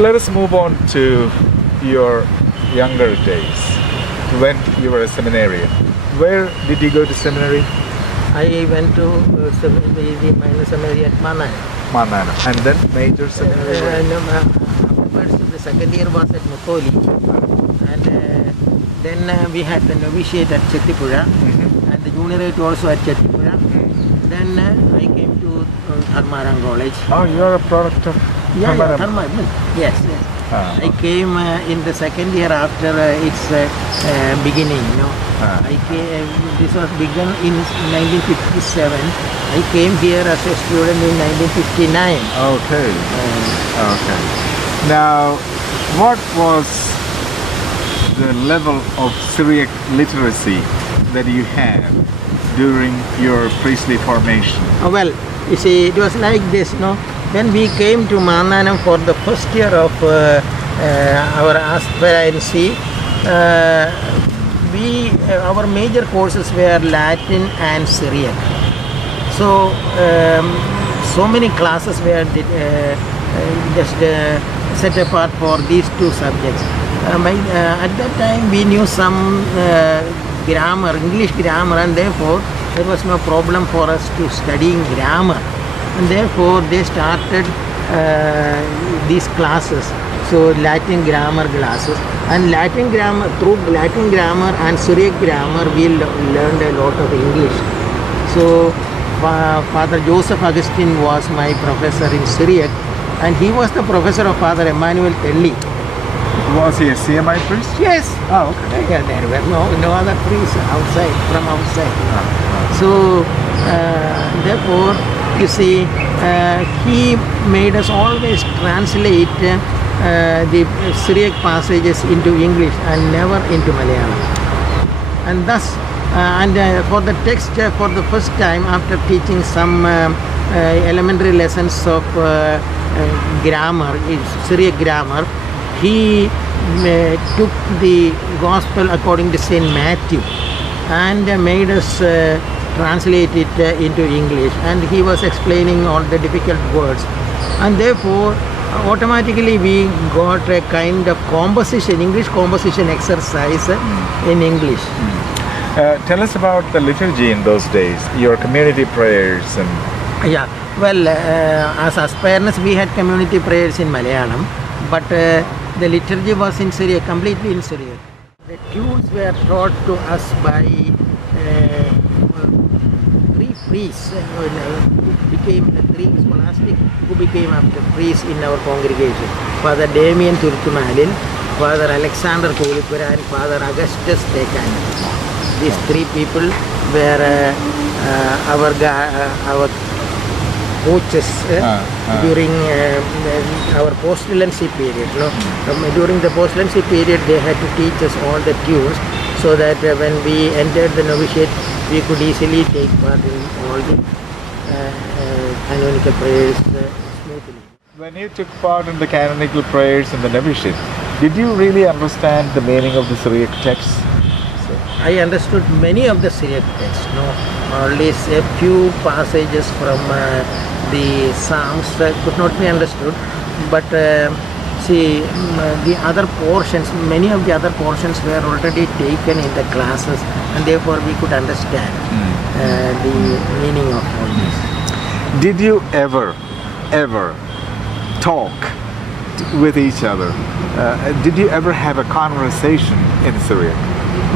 Let us move on to your younger days when you were a seminarian. Where did you go to seminary? I went to the minor seminary at Manana. Manana. And then major seminary? Afterwards, the second year was at Mukoli. And then we had the novitiate at Chettipura. And the juniorate also at Chettipura. Then I came to Dharmaram College. Oh, you are a product of Dharmaram. Yes. I came in the second year after its beginning. I came, this was begun in 1957. I came here as a student in 1959. Okay. Okay. Now, what was the level of Syriac literacy that you had during your priestly formation? Well, you see, it was like this, when we came to Mananam for the first year of our aspirancy, our major courses were Latin and Syriac. So, so many classes were just set apart for these two subjects. At that time, we knew some grammar, English grammar, and therefore there was no problem for us to studying grammar. And therefore they started these classes, so Latin grammar classes, and Latin grammar, through Latin grammar and Syriac grammar we learned a lot of English. So Father Joseph Augustine was my professor in Syriac, and he was the professor of Father Emmanuel Telli. Was he a CMI priest? Yes. Oh, okay. Yeah, there were no other priests from outside. So therefore, you see, he made us always translate the Syriac passages into English and never into Malayalam. And thus, for the text, for the first time, after teaching some elementary lessons of grammar, Syriac grammar, he took the Gospel according to St. Matthew and made us translate it into English, and he was explaining all the difficult words, and therefore automatically we got a kind of composition, English composition exercise in English. Tell us about the liturgy in those days, your community prayers and... Yeah, well, as aspirants we had community prayers in Malayalam, but the liturgy was in Syriac, completely in Syriac. The tunes were taught to us by three priests who became three scholastic who became after priests in our congregation. Father Damien Turtumalil, Father Alexander Kolipura, and Father Augustus Tekan. These three people were our coaches during our postulancy period. During the postulancy period, they had to teach us all the tunes, so that when we entered the novitiate, we could easily take part in all the canonical prayers smoothly. When you took part in the canonical prayers in the novitiate, did you really understand the meaning of the Syriac text? I understood many of the Syriac texts, only a few passages from the Psalms could not be understood, but see, the other portions, many of the other portions were already taken in the classes, and therefore we could understand the meaning of all this. Did you ever talk with each other? Did you ever have a conversation in Syriac?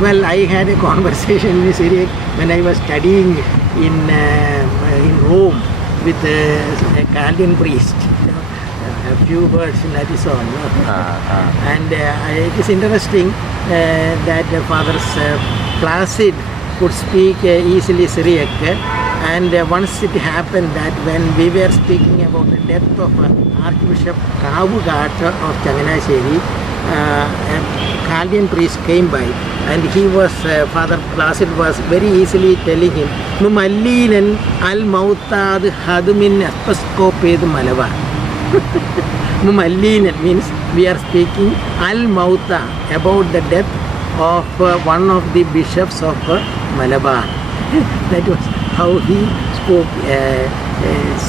Well, I had a conversation in Syriac when I was studying in Rome with a Chaldean priest. A few words, that is all. And it is interesting that Father Placid could speak easily Syriac, and once it happened that when we were speaking about the death of Archbishop Kavugata of Changanasheri, a Chaldean priest came by, and he was, Father Placid was very easily telling him, Numallinen al mautad hadumin apaskoped malava. Numallinen means we are speaking al mauta, about the death of one of the bishops of Malabar. That was how he spoke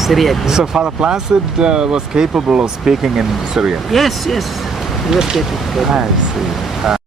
Syriac. So Father Placid was capable of speaking in Syriac. Yes, he was capable. I see.